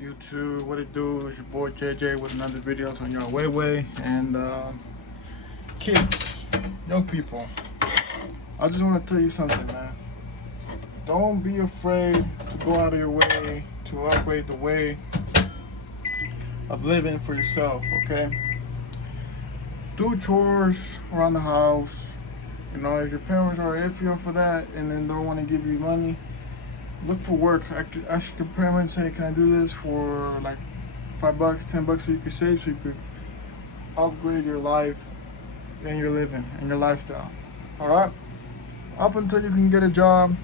YouTube, what it do? It's your boy JJ with another video on your way and kids, young people. I just want to tell you something, man. Don't be afraid to go out of your way to upgrade the way of living for yourself, okay? Do chores around the house. You know, if your parents are iffy for that and then don't want to give you money, look for work. Ask your parents, hey, can I do this for like $5, $10 so you could save, so you could upgrade your life and your living and your lifestyle. All right? Up until you can get a job,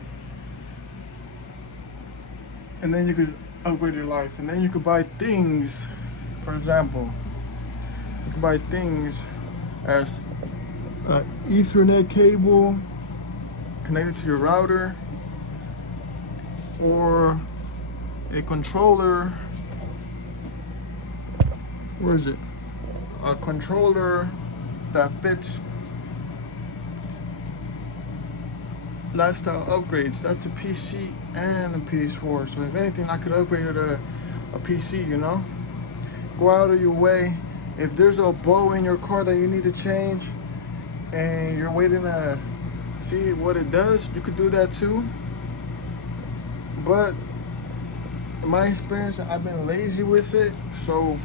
and then you could upgrade your life, and then you could buy things. For example, you can buy things as an Ethernet cable connected to your router, or a controller. Where is it? A controller that fits lifestyle upgrades. That's a PC and a PS4. So if anything, I could upgrade it to a PC, you know? Go out of your way. If there's a bow in your car that you need to change and you're waiting to see what it does, you could do that too. But in my experience, I've been lazy with it. So,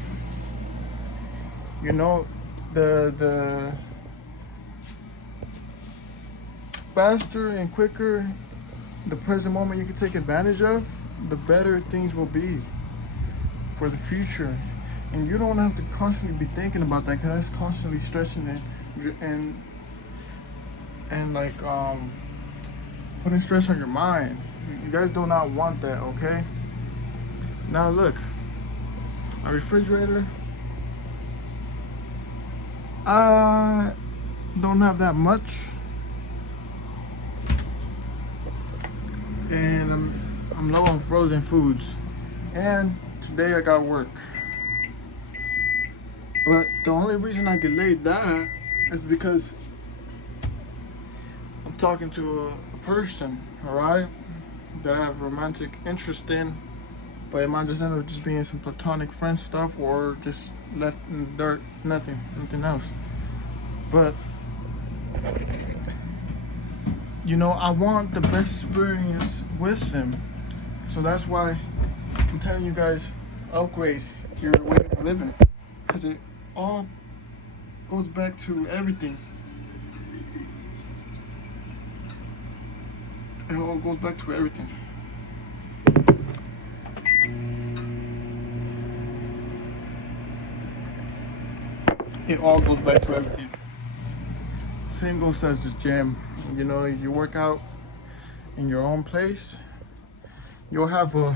you know, the faster and quicker the present moment you can take advantage of, the better things will be for the future. And you don't have to constantly be thinking about that, because that's constantly stressing and like putting stress on your mind. You guys do not want that, okay? Now look, my refrigerator, I don't have that much, and I'm low on frozen foods, and today I got work. But the only reason I delayed that is because I'm talking to a person, alright, that I have romantic interest in, but it might just end up just being some platonic friend stuff, or just left in the dirt, nothing else. But you know, I want the best experience with them, so that's why I'm telling you guys, upgrade your way of living, because it all goes back to everything. It all goes back to everything. It all goes back to everything. Same goes as the gym. You know, you work out in your own place, you'll have a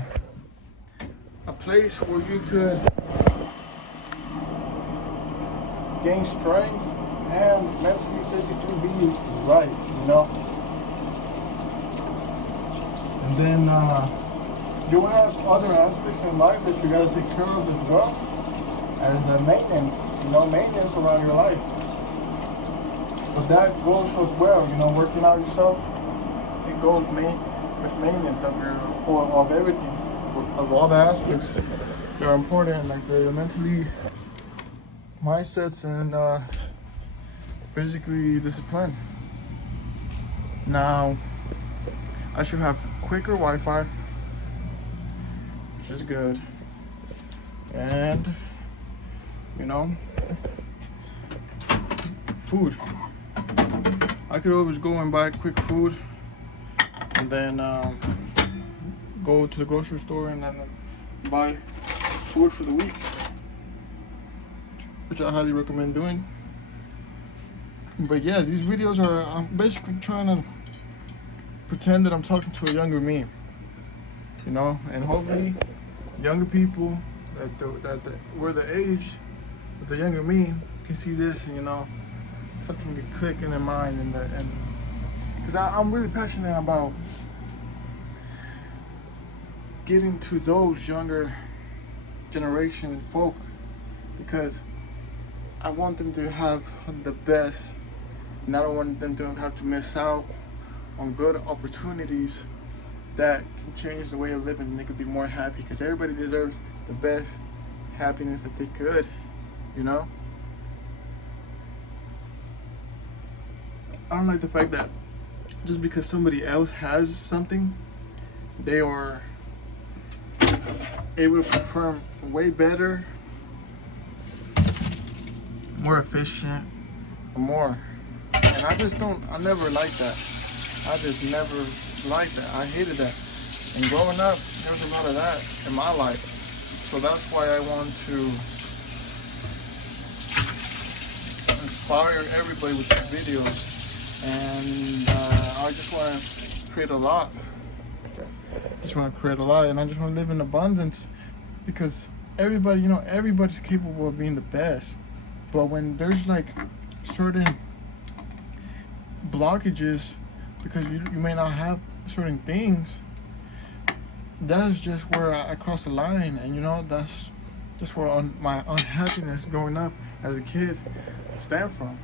place where you could gain strength and mentally, physically be right, you know. And then you'll have other aspects in life that you gotta take care of as well, as maintenance, you know, maintenance around your life. But that goes as well, you know, working out yourself, it goes with maintenance of of everything, of all the aspects that are important, like the mentally, mindsets, and physically discipline. Now, I should have quicker Wi-Fi, which is good, and you know, food. I could always go and buy quick food, and then go to the grocery store and then buy food for the week, which I highly recommend doing. But yeah, these videos are, I'm basically trying to pretend that I'm talking to a younger me, you know, and hopefully younger people that were the age of the younger me can see this, and you know, something can click in their mind, and because I'm really passionate about getting to those younger generation folk, because I want them to have the best, and I don't want them to have to miss out on good opportunities that can change the way of living and they could be more happy, because everybody deserves the best happiness that they could, you know? I don't like the fact that just because somebody else has something, they are able to perform way better, more efficient, or more. And I never liked that. I just never liked that. I hated that. And growing up, there was a lot of that in my life. So that's why I want to inspire everybody with these videos. And I just want to create a lot. And I just want to live in abundance, because everybody, you know, everybody's capable of being the best. But when there's like certain blockages, because you may not have certain things, that's just where I cross the line. And you know, that's just where my unhappiness growing up as a kid stemmed from.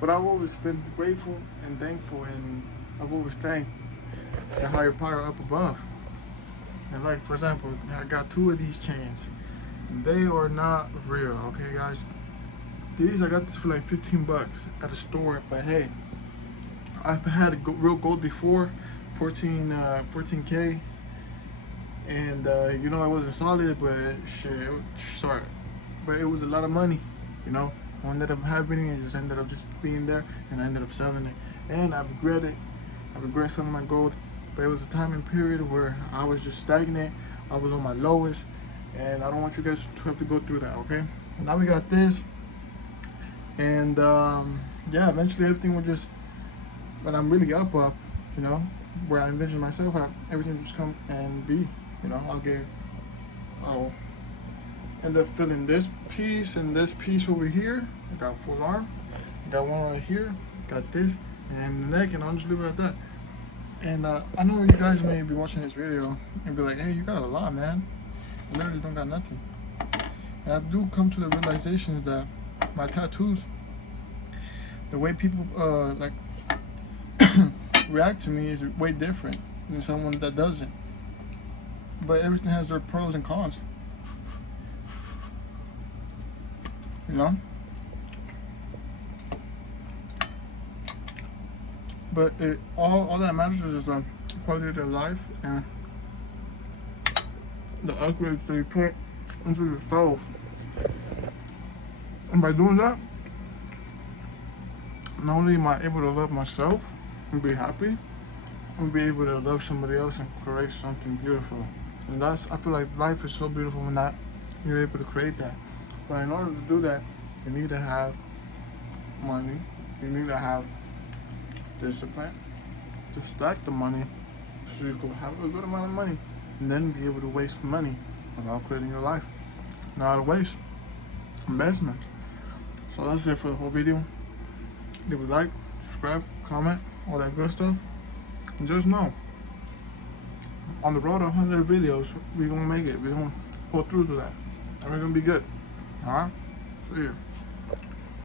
But I've always been grateful and thankful, and I've always thanked the higher power up above. And like, for example, I got 2 of these chains. They are not real, okay guys? These, I got this for like 15 bucks at a store. But hey, I've had real gold before, 14K. And you know, it wasn't solid, but shit, sorry. But it was a lot of money, you know? I ended up having it, just ended up just being there, and I ended up selling it. And I regret it. I regret selling my gold. But it was a time and period where I was just stagnant. I was on my lowest, and I don't want you guys to have to go through that, okay? Now we got this, and yeah, eventually everything will just, when I'm really up, you know, where I envision myself at, everything will just come and be, you know. I'll end up filling this piece and this piece over here. I got full arm, got one right here, got this, and the neck, and I'll just leave it at that. And I know you guys may be watching this video and be like, hey, you got a lot, man. I literally don't got nothing. And I do come to the realizations that my tattoos, the way people like react to me is way different than someone that doesn't. But everything has their pros and cons, you know? But all that matters is the quality of their life and the upgrades they put into yourself. And by doing that, not only am I able to love myself and be happy, I'm be able to love somebody else and create something beautiful. And I feel like life is so beautiful when you're able to create that. But in order to do that, you need to have money. You need to have discipline to stack the money, so you can have a good amount of money and then be able to waste money without creating your life. Not a waste. Investment. So that's it for the whole video. Leave a like, subscribe, comment, all that good stuff. And just know, on the road to 100 videos, we're gonna make it. We're gonna pull through to that. And we're gonna be good. Alright? See ya.